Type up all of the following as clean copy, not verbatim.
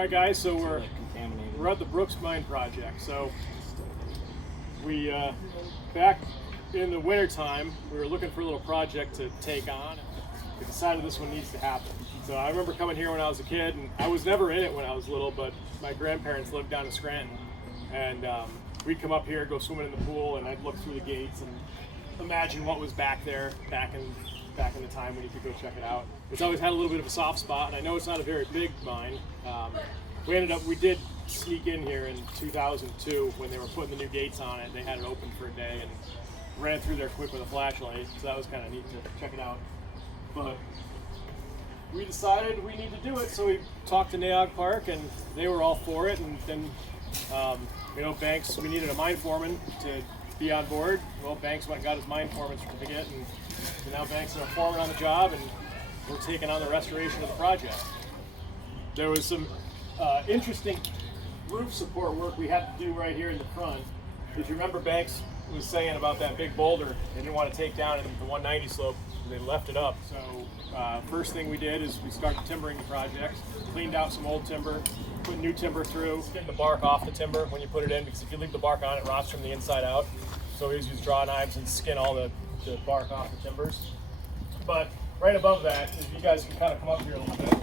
All right, guys. So we're at the Brooks Mine project. So we back in the winter time, we were looking for a little project to take on. We decided this one needs to happen. So I remember coming here when I was a kid, and I was never in it when I was little, but my grandparents lived down in Scranton, and we'd come up here, go swimming in the pool, and I'd look through the gates and imagine what was back there back in the time when you could go check it out. It's always had a little bit of a soft spot, and I know it's not a very big mine. We did sneak in here in 2002 when they were putting the new gates on it. They had it open for a day and ran through there quick with a flashlight, so that was kind of neat to check it out. But we decided we need to do it, so we talked to Naog Park, and they were all for it. And then, Banks, we needed a mine foreman to be on board. Well, Banks went and got his mine foreman certificate, and so now Banks is a foreman on the job, and we're taking on the restoration of the project. There was some interesting roof support work we had to do right here in the front. If you remember, Banks was saying about that big boulder they didn't want to take down in the 190 slope, they left it up. So first thing we did is we started timbering the project, cleaned out some old timber, put new timber through, getting the bark off the timber when you put it in, because if you leave the bark on, it rots from the inside out. So we use draw knives and skin all the bark off the timbers. But right above that, if you guys can kind of come up here a little bit.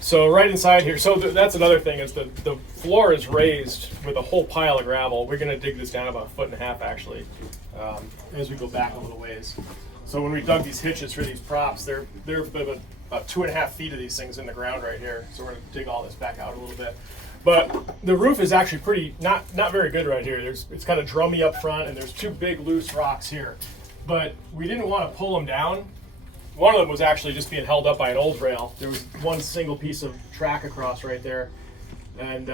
So right inside here, so that's another thing, is the floor is raised with a whole pile of gravel. We're going to dig this down about 1.5 feet actually, as we go back a little ways. So when we dug these hitches for these props, they're about 2.5 feet of these things in the ground right here. So we're going to dig all this back out a little bit. But the roof is actually pretty, not very good right here. It's kind of drummy up front, and there's two big loose rocks here. But we didn't want to pull them down. One of them was actually just being held up by an old rail. There was one single piece of track across right there. And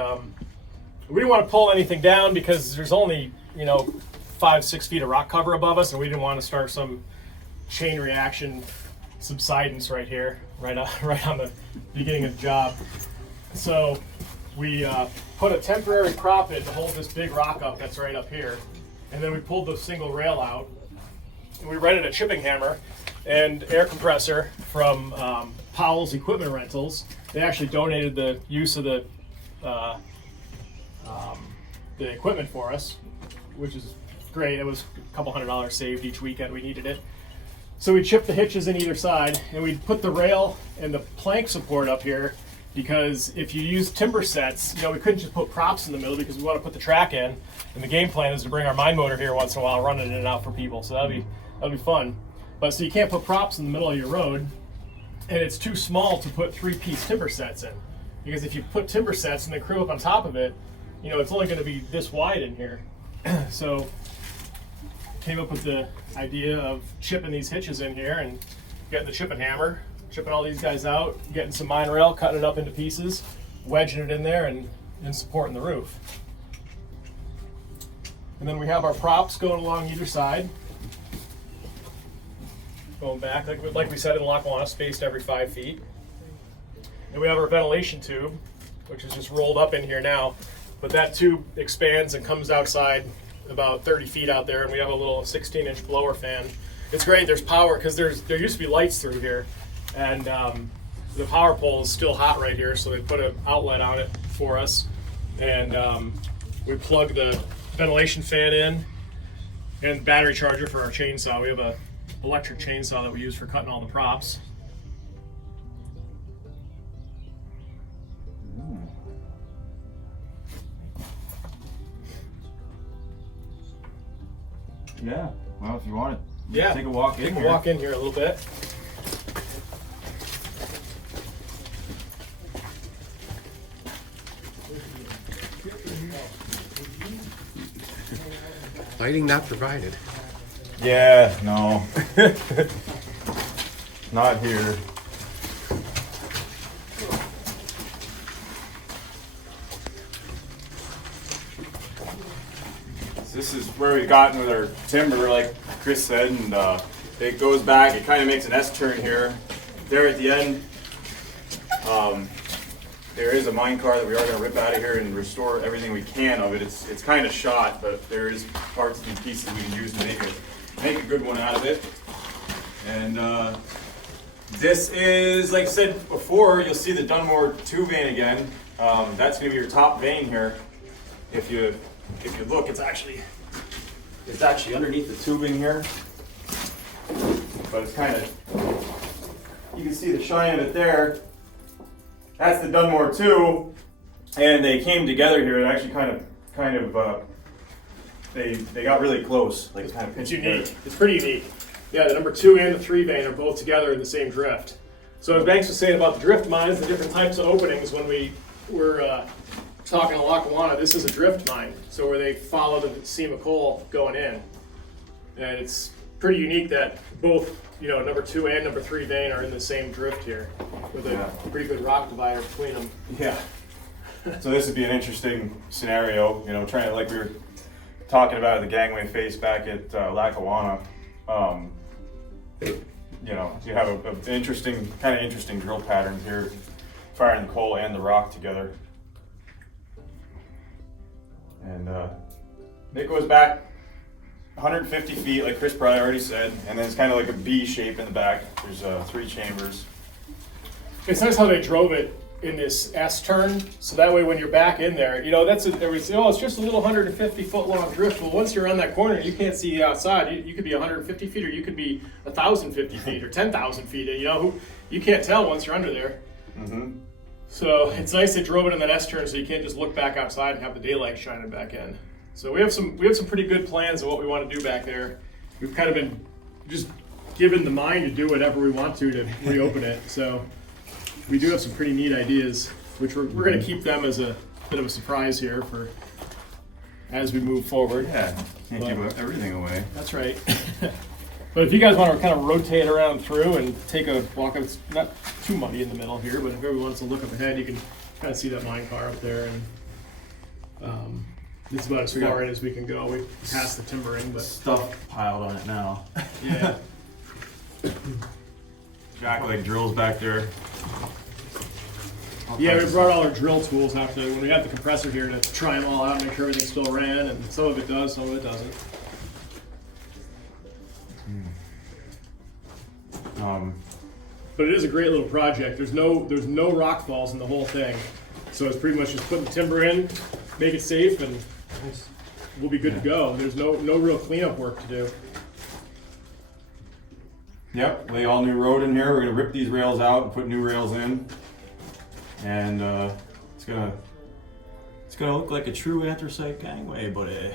we didn't want to pull anything down because there's only, 5-6 feet of rock cover above us, and we didn't want to start some chain reaction subsidence right here, right on the beginning of the job. So we put a temporary prop in to hold this big rock up that's right up here. And then we pulled the single rail out. And we rented a chipping hammer and air compressor from Powell's Equipment Rentals. They actually donated the use of the equipment for us, which is great. It was a couple $100 saved each weekend we needed it. So we chipped the hitches in either side, and we put the rail and the plank support up here, because if you use timber sets, we couldn't just put props in the middle because we want to put the track in. And the game plan is to bring our mine motor here once in a while, running it in and out for people. So that'll be fun. But so you can't put props in the middle of your road, and it's too small to put 3-piece timber sets in. Because if you put timber sets and then crew up on top of it, it's only going to be this wide in here. So came up with the idea of chipping these hitches in here and getting the chipping hammer, chipping all these guys out, getting some mine rail, cutting it up into pieces, wedging it in there, and supporting the roof. And then we have our props going along either side. Going back, like we said in Lackawanna, spaced every 5 feet. And we have our ventilation tube, which is just rolled up in here now. But that tube expands and comes outside about 30 feet out there, and we have a little 16-inch blower fan. It's great, there's power, because there used to be lights through here. And the power pole is still hot right here, so they put an outlet on it for us. And we plug the ventilation fan in and battery charger for our chainsaw. We have a electric chainsaw that we use for cutting all the props. Yeah, well, if you want to Yeah, take a walk in here. Walk in here a little bit. Lighting not provided. Yeah, no. Not here. This is where we've gotten with our timber, like Chris said, and it goes back, it kind of makes an S-turn here. There at the end, there is a mine car that we are going to rip out of here and restore everything we can of it. It's kind of shot, but there is parts and pieces we can use to make it. make a good one out of it. And this is, like I said before, you'll see the Dunmore 2 vein again. That's going to be your top vein here. If you look, it's actually underneath the tubing here. But it's kind of, you can see the shine of it there. That's the Dunmore 2, and they came together here. It actually kind of they got really close. Like kind of It's unique. It's pretty unique. Yeah, the number 2 and the 3 vein are both together in the same drift. So as Banks was saying about the drift mines, the different types of openings, when we were talking to Lackawanna, this is a drift mine. So where they follow the seam of coal going in. And it's pretty unique that both, number 2 and number 3 vein are in the same drift here with a pretty good rock divider between them. Yeah. So this would be an interesting scenario, trying to, like we were talking about at the gangway face back at Lackawanna. You have an interesting drill pattern here, firing the coal and the rock together. And it goes back 150 feet, like Chris probably already said, and then it's kind of like a B shape in the back. There's 3 chambers. It's nice how they drove it in this S turn, so that way when you're back in there, everybody say, oh, it's just a little 150 foot long drift. Well, once you're on that corner, you can't see outside. You could be 150 feet, or you could be 1,050 feet, or 10,000 feet. You can't tell once you're under there. Mm-hmm. So it's nice they drove it in that S turn, so you can't just look back outside and have the daylight shining back in. So we have some pretty good plans of what we want to do back there. We've kind of been just given the mine to do whatever we want to reopen it. So we do have some pretty neat ideas, which we're going to keep them as a bit of a surprise here for as we move forward. Yeah, can't give everything away. That's right. But if you guys want to kind of rotate around through and take a walk, it's not too muddy in the middle here, but if everyone wants to look up ahead, you can kind of see that mine car up there. And it's about as far in as we can go. We passed the timbering, but Stuff piled on it now. yeah. Jackleg drills back there. Yeah, we brought all our drill tools out to when we have the compressor here to try them all out, make sure everything still ran, and some of it does, some of it doesn't. But it is a great little project. There's no rock falls in the whole thing, so it's pretty much just putting the timber in, make it safe, and we'll be good to go. There's no real cleanup work to do. Yep, lay all new road in here. We're gonna rip these rails out and put new rails in, and it's gonna look like a true anthracite gangway, buddy.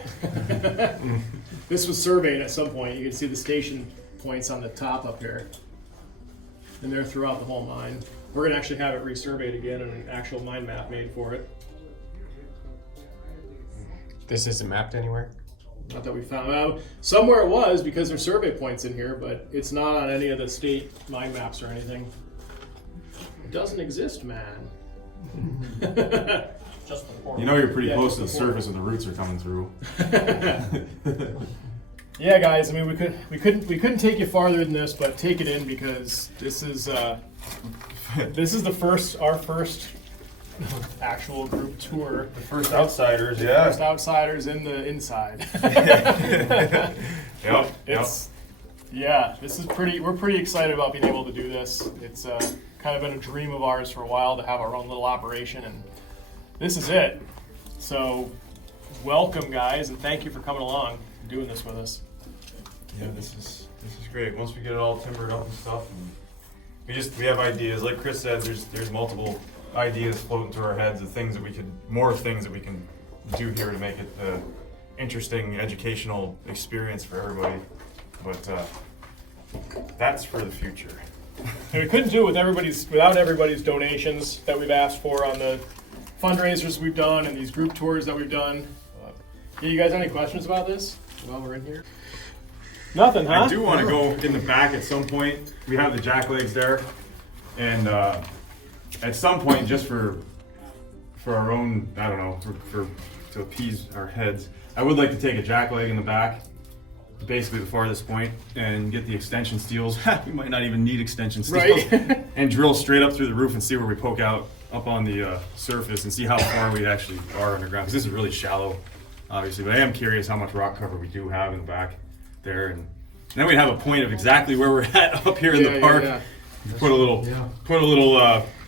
This was surveyed at some point. You can see the station points on the top up here, and they're throughout the whole mine. We're gonna actually have it resurveyed again and an actual mine map made for it. This isn't mapped anywhere? Not that we found. Somewhere it was because there's survey points in here, but it's not on any of the state mine maps or anything. It doesn't exist, man. Just the port. you're pretty Yeah, close to the just before. surface and the roots are coming through. Yeah, guys. I mean, we couldn't take you farther than this, but take it in because this is our first actual group tour. The first outsiders, First outsiders in the inside. Yep. Yeah, we're pretty excited about being able to do this. It's kind of been a dream of ours for a while to have our own little operation, and this is it. So welcome, guys, and thank you for coming along and doing this with us. Yeah, this is great. Once we get it all timbered up and stuff, and we have ideas. Like Chris said, there's multiple ideas floating through our heads of more things that we can do here to make it an interesting educational experience for everybody. But that's for the future. And we couldn't do it without everybody's donations that we've asked for on the fundraisers we've done and these group tours that we've done. Yeah, you guys have any questions about this while we're in here? Nothing, huh? I do want to go in the back at some point. We have the jack legs there, and at some point, just for our own, I don't know, for to appease our heads, I would like to take a jack leg in the back, basically the farthest point, and get the extension steels. We might not even need extension steels, Right. and drill straight up through the roof and see where we poke out up on the surface and see how far we actually are underground. Because this is really shallow, obviously. But I am curious how much rock cover we do have in the back there, and then we'd have a point of exactly where we're at up here in the park. Put a little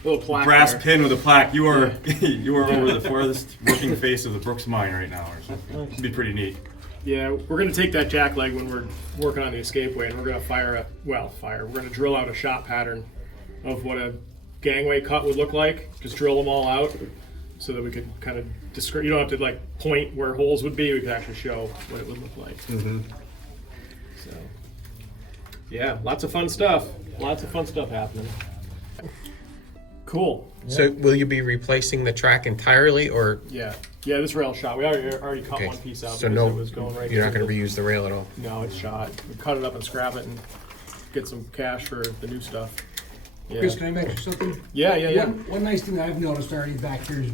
Little plaque brass there. pin with a plaque. You are you are over the farthest working face of the Brooks mine right now, or something. It'd be pretty neat. Yeah, we're gonna take that jack leg when we're working on the escapeway, and we're gonna we're gonna drill out a shot pattern of what a gangway cut would look like. Just drill them all out so that we could kind of describe. You don't have to like point where holes would be. We could actually show what it would look like. Mm-hmm. So, yeah, lots of fun stuff. Lots of fun stuff happening. Cool. So will you be replacing the track entirely, or Yeah, this rail shot. We already cut okay, one piece out so because no, it was going right. you're not into going to reuse the rail at all? No, it's shot. We cut it up and scrap it and get some cash for the new stuff. Yeah. Chris, can I mention something? Yeah. One nice thing that I've noticed already back here is,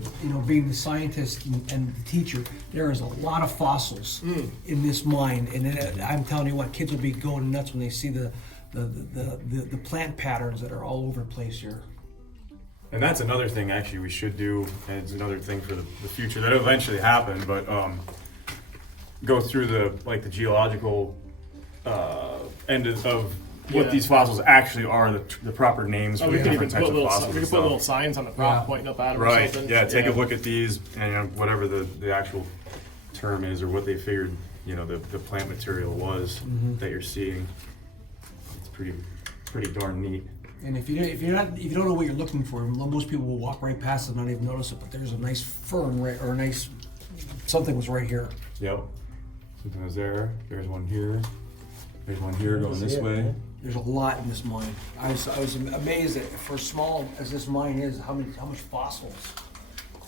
being the scientist and the teacher, there is a lot of fossils in this mine, and I'm telling you what, kids will be going nuts when they see the plant patterns that are all over the place here. And that's another thing actually we should do, and it's another thing for the future that'll eventually happen, but go through the geological end of what Yeah. these fossils actually are, the proper names for We the could even different put types of little, fossils we and could put little stuff. signs on the prop Yeah. pointing up at them or Right, something. yeah, take a look at these and whatever the actual term is or what they figured, the plant material was that you're seeing. It's pretty darn neat. And if you don't know what you're looking for, most people will walk right past it and not even notice it. But there's a nice fern or a nice something was right here. Yep. Something was there. There's one here. There's one here going this way. There's a lot in this mine. I was amazed that for as small as this mine is, how much fossils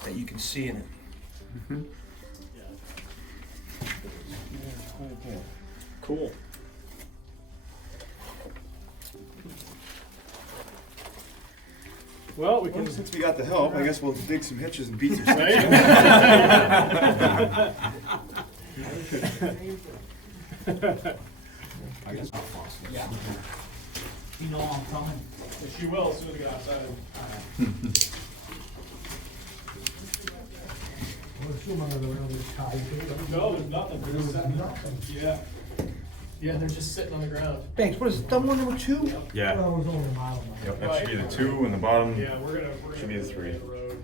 that you can see in it. Cool. Well, we can. Since we got the help, I guess we'll dig some hitches and beat some sticks. Right? Yeah. You know I'm coming. She will as soon as we get outside. No, there's nothing. They're just sitting. Yeah. Yeah, they're just sitting on the ground. Thanks. What is it? Dumb one number 2? Yeah. Yep, that should be the 2 and the bottom. Yeah, we're gonna Should be the go 3. down the road.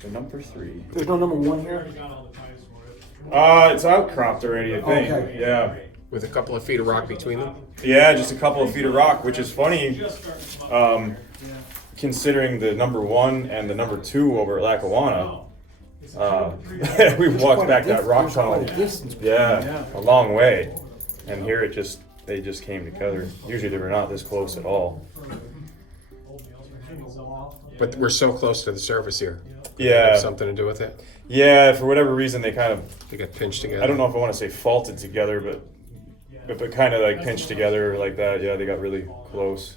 The number 3. There's no number 1 We here. already got all the ties for it. It's outcropped already, I think. Okay. Yeah. With a couple of feet of rock between them? Yeah, just a couple of feet of rock, which is funny, Just starting to come up. considering the number 1 and the number 2 over at Lackawanna. It's We walked back that rock tunnel. Distance. Yeah, a long way. And here they just came together. Usually they were not this close at all. But we're so close to the surface here. Yeah. Have something to do with it? Yeah, for whatever reason they kind of, They got pinched together. I don't know if I want to say faulted together, but kind of like pinched together like that. Yeah, they got really close.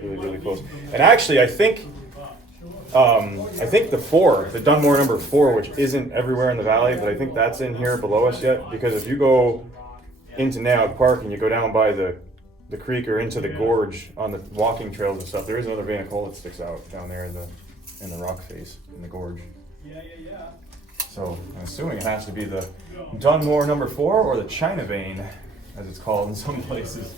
Really close. And actually, I think the Dunmore number 4, which isn't everywhere in the valley, but I think that's in here below us yet. Because if you go into Nahog Park and you go down by the creek or into the gorge on the walking trails and stuff, there is another vein of coal that sticks out down there in the rock face in the gorge. Yeah. So I'm assuming it has to be the Dunmore number 4 or the China vein, as it's called in some places.